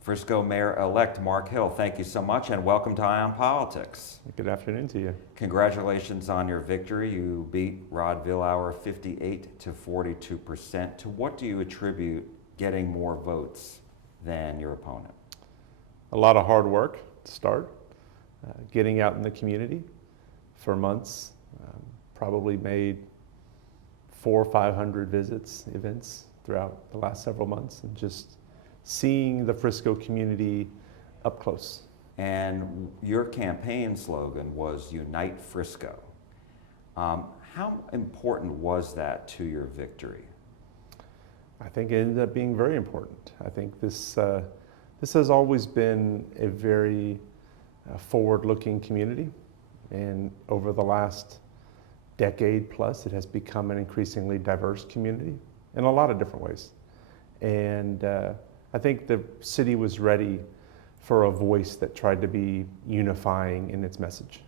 Frisco Mayor-elect Mark Hill, thank you so much and welcome to Eye on Politics. Good afternoon to you. Congratulations on your victory. You beat Rod Vilhauer 58 to 42%. To what do you attribute getting more votes than your opponent? A lot of hard work to start, getting out in the community for months, probably made 400 or 500 events throughout the last several months, and just seeing the Frisco community up close. And your campaign slogan was Unite Frisco. How important was that to your victory? I think it ended up being very important. I think this has always been a very forward-looking community, and over the last decade plus, it has become an increasingly diverse community in a lot of different ways. And I think the city was ready for a voice that tried to be unifying in its message.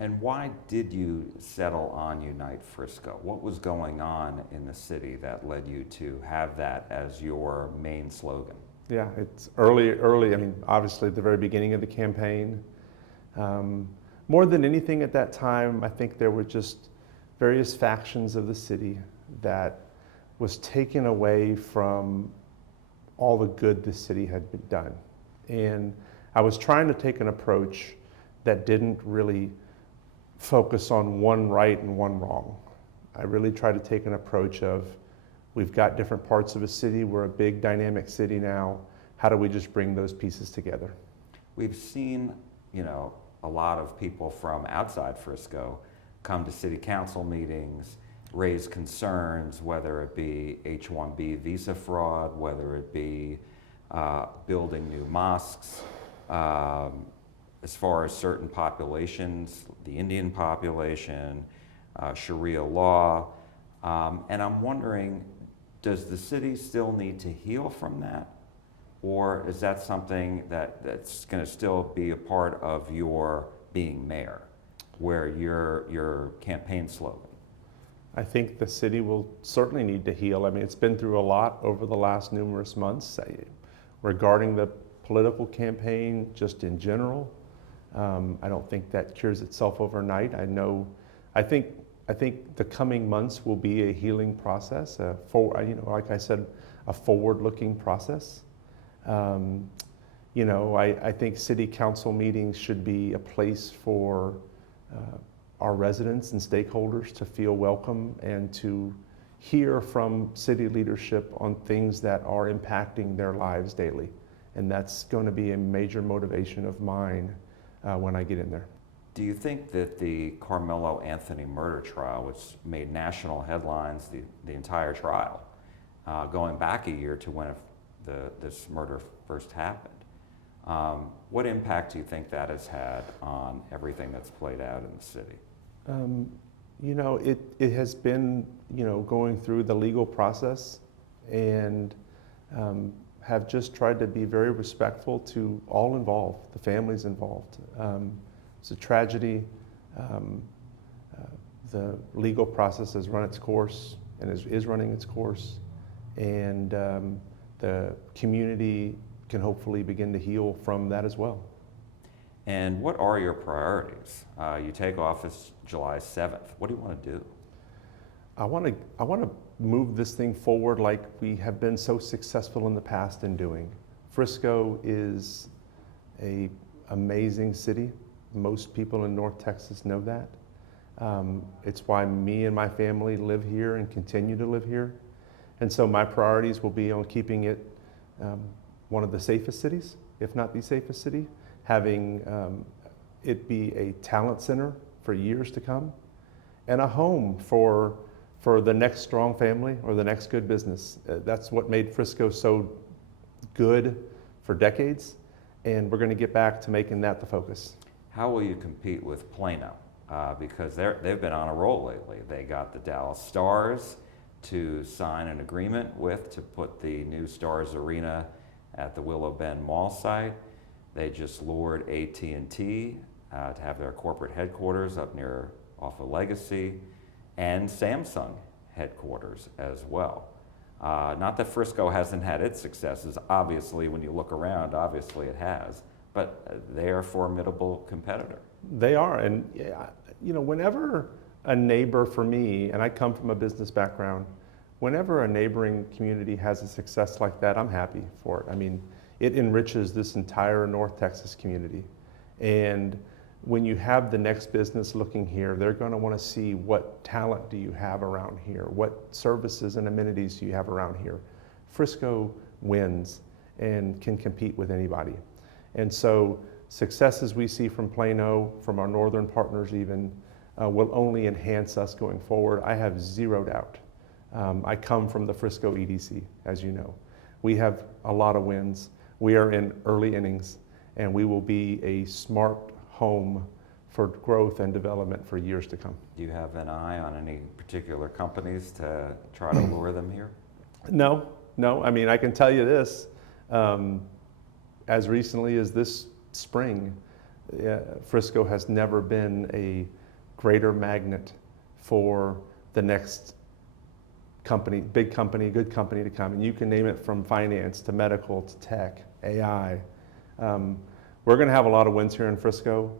And why did you settle on Unite Frisco? What was going on in the city that led you to have that as your main slogan? Yeah, it's early, I mean, obviously at the very beginning of the campaign. More than anything at that time, I think there were just various factions of the city that was taken away from all the good the city had been done. And I was trying to take an approach that didn't really focus on one right and one wrong. I really tried to take an approach of, we've got different parts of a city, we're a big dynamic city now, how do we just bring those pieces together? We've seen, a lot of people from outside Frisco come to city council meetings, raise concerns, whether it be H-1B visa fraud, whether it be building new mosques, as far as certain populations, the Indian population, Sharia law, and I'm wondering, does the city still need to heal from that? Or is that something that's going to still be a part of your being mayor, where your campaign slogan? I think the city will certainly need to heal. I mean, it's been through a lot over the last numerous months regarding the political campaign, just in general. I don't think that cures itself overnight. I think the coming months will be a healing process, like I said, a forward-looking process. I think city council meetings should be a place for our residents and stakeholders to feel welcome and to hear from city leadership on things that are impacting their lives daily. And that's going to be a major motivation of mine when I get in there. Do you think that the Carmelo Anthony murder trial, which made national headlines the entire trial, going back a year to when this murder first happened, what impact do you think that has had on everything that's played out in the city? It has been, going through the legal process, and have just tried to be very respectful to all involved, the families involved. It's a tragedy. The legal process has run its course and is running its course, and the community can hopefully begin to heal from that as well. And what are your priorities? You take office July 7th. What do you want to do? I want to move this thing forward like we have been so successful in the past in doing. Frisco is an amazing city. Most people in North Texas know that. It's why me and my family live here and continue to live here. And so my priorities will be on keeping it one of the safest cities, if not the safest city, having it be a talent center for years to come, and a home for the next strong family or the next good business. That's what made Frisco so good for decades, and we're going to get back to making that the focus. How will you compete with Plano? Because they've been on a roll lately. They got the Dallas Stars to sign an agreement to put the new Stars Arena at the Willow Bend Mall site. They just lured AT&T to have their corporate headquarters up off of Legacy, and Samsung headquarters as well. Not that Frisco hasn't had its successes. Obviously, when you look around, obviously it has. But they are a formidable competitor. They are, and yeah, whenever a neighbor for me, and I come from a business background, whenever a neighboring community has a success like that, I'm happy for it. I mean, it enriches this entire North Texas community. And when you have the next business looking here, they're going to want to see what talent do you have around here? What services and amenities do you have around here? Frisco wins and can compete with anybody. And so successes we see from Plano, from our northern partners even, will only enhance us going forward. I have zero doubt. I come from the Frisco EDC, as you know. We have a lot of wins. We are in early innings, and we will be a smart home for growth and development for years to come. Do you have an eye on any particular companies to try to lure them here? No. I mean, I can tell you this. As recently as this spring, Frisco has never been a greater magnet for the next company, big company, good company to come. And you can name it from finance to medical to tech, AI. We're going to have a lot of wins here in Frisco.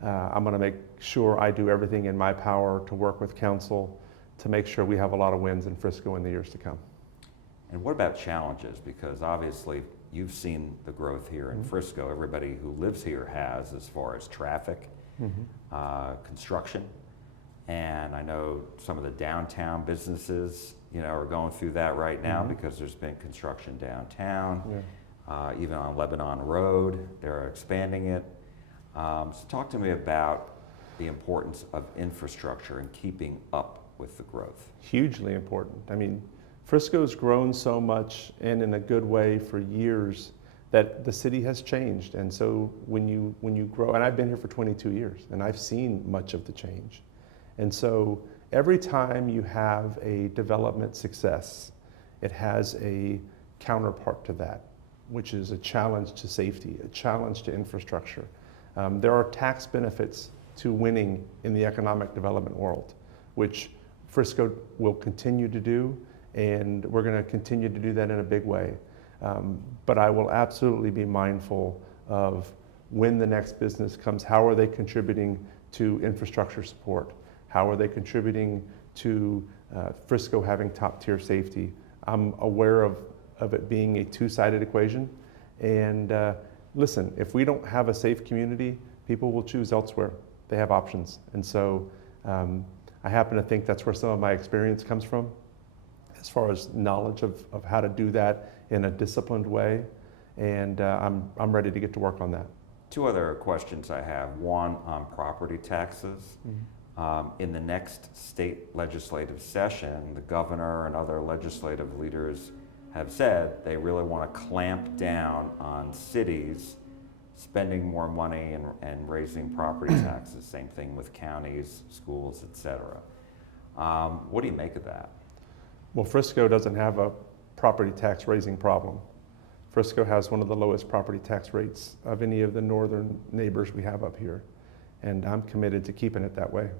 I'm going to make sure I do everything in my power to work with council to make sure we have a lot of wins in Frisco in the years to come. And what about challenges? Because obviously you've seen the growth here in Frisco. Everybody who lives here has, as far as traffic, construction. And I know some of the downtown businesses, are going through that right now because there's been construction downtown. Yeah. Even on Lebanon Road, they're expanding it. So talk to me about the importance of infrastructure and keeping up with the growth. Hugely important. I mean, Frisco's grown so much and in a good way for years that the city has changed. And so when you grow, and I've been here for 22 years and I've seen much of the change. And so every time you have a development success, it has a counterpart to that, which is a challenge to safety, a challenge to infrastructure. There are tax benefits to winning in the economic development world, which Frisco will continue to do, and we're going to continue to do that in a big way. But I will absolutely be mindful of when the next business comes, how are they contributing to infrastructure support? How are they contributing to Frisco having top tier safety? I'm aware of it being a two-sided equation. And listen, if we don't have a safe community, people will choose elsewhere. They have options. And so I happen to think that's where some of my experience comes from, as far as knowledge of how to do that in a disciplined way. And I'm ready to get to work on that. Two other questions I have. One on property taxes. In the next state legislative session, the governor and other legislative leaders have said they really want to clamp down on cities spending more money and raising property taxes. Same thing with counties, schools, etc. What do you make of that? Well, Frisco doesn't have a property tax raising problem. Frisco has one of the lowest property tax rates of any of the northern neighbors we have up here. And I'm committed to keeping it that way.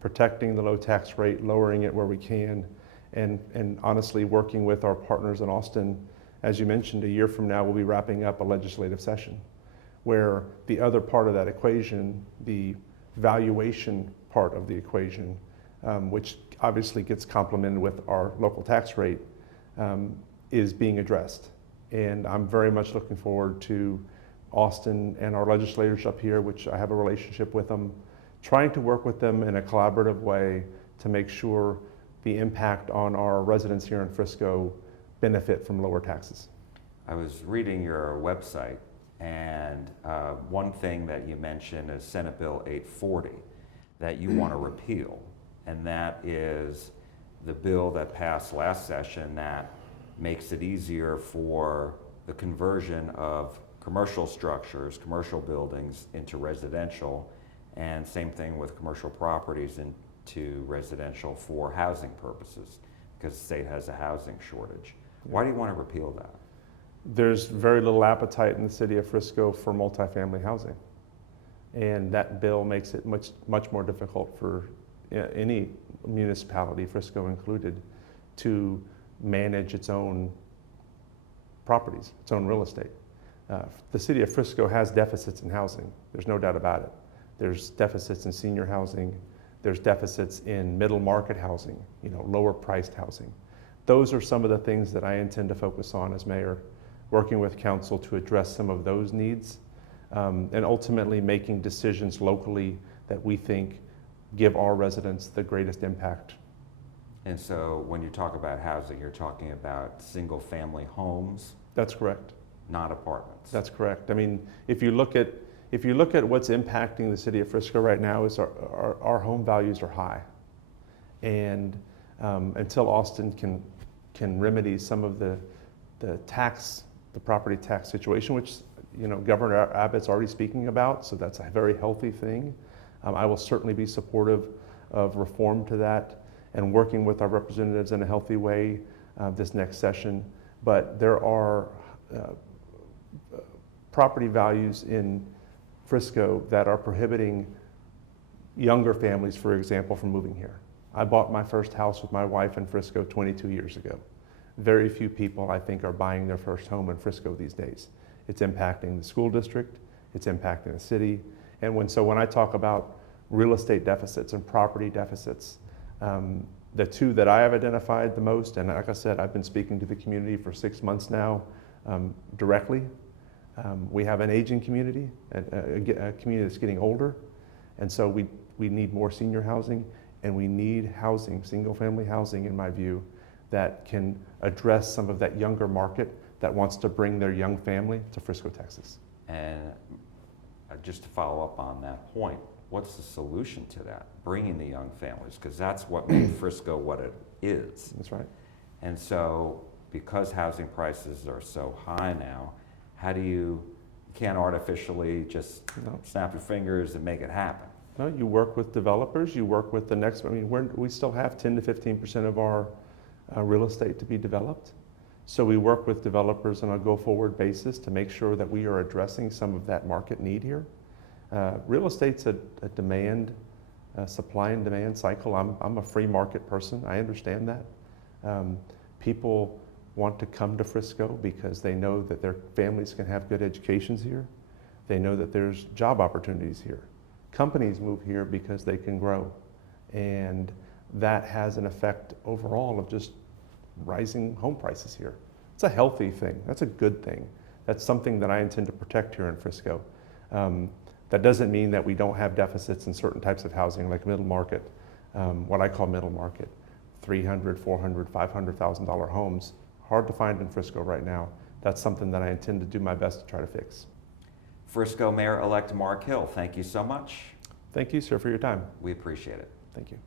Protecting the low tax rate, lowering it where we can, and honestly working with our partners in Austin. As you mentioned, a year from now, we'll be wrapping up a legislative session where the other part of that equation, the valuation part of the equation, which obviously gets complemented with our local tax rate, is being addressed. And I'm very much looking forward to Austin and our legislators up here, which I have a relationship with them, trying to work with them in a collaborative way to make sure the impact on our residents here in Frisco benefit from lower taxes. I was reading your website, and one thing that you mentioned is Senate Bill 840 that you want to repeal, and that is the bill that passed last session that makes it easier for the conversion of commercial structures, commercial buildings into residential, and same thing with commercial properties into residential for housing purposes, because the state has a housing shortage. Why do you want to repeal that? There's very little appetite in the city of Frisco for multifamily housing. And that bill makes it much more difficult for any municipality, Frisco included, to manage its own properties, its own real estate. The city of Frisco has deficits in housing. There's no doubt about it. There's deficits in senior housing. There's deficits in middle market housing, lower priced housing. Those are some of the things that I intend to focus on as mayor, working with council to address some of those needs, and ultimately making decisions locally that we think give our residents the greatest impact. And so when you talk about housing, you're talking about single family homes, That's correct. not apartments. That's correct. I mean, if you look at what's impacting the city of Frisco right now, is our home values are high, and until Austin can remedy some of the property tax situation, which Governor Abbott's already speaking about, so that's a very healthy thing. I will certainly be supportive of reform to that and working with our representatives in a healthy way this next session. But there are property values in Frisco that are prohibiting younger families, for example, from moving here. I bought my first house with my wife in Frisco 22 years ago. Very few people, I think, are buying their first home in Frisco these days. It's impacting the school district, it's impacting the city. And when I talk about real estate deficits and property deficits, the two that I have identified the most, and like I said, I've been speaking to the community for 6 months now directly. We have an aging community, a community that's getting older, and so we need more senior housing, and we need housing, single-family housing, in my view, that can address some of that younger market that wants to bring their young family to Frisco, Texas. And just to follow up on that point, what's the solution to that? Bringing the young families, because that's what made Frisco what it is. That's right. And so, because housing prices are so high now, how do you can't artificially just snap your fingers and make it happen? No, you work with developers, you work with the next, we still have 10 to 15% of our real estate to be developed. So we work with developers on a go-forward basis to make sure that we are addressing some of that market need here. Real estate's a supply and demand cycle. I'm a free market person, I understand that. People want to come to Frisco because they know that their families can have good educations here. They know that there's job opportunities here. Companies move here because they can grow. And that has an effect overall of just rising home prices here. It's a healthy thing. That's a good thing. That's something that I intend to protect here in Frisco. That doesn't mean that we don't have deficits in certain types of housing, like middle market, what I call middle market, $300,000, $400,000, $500,000 homes. Hard to find in Frisco right now. That's something that I intend to do my best to try to fix. Frisco Mayor-elect Mark Hill, thank you so much. Thank you, sir, for your time. We appreciate it. Thank you.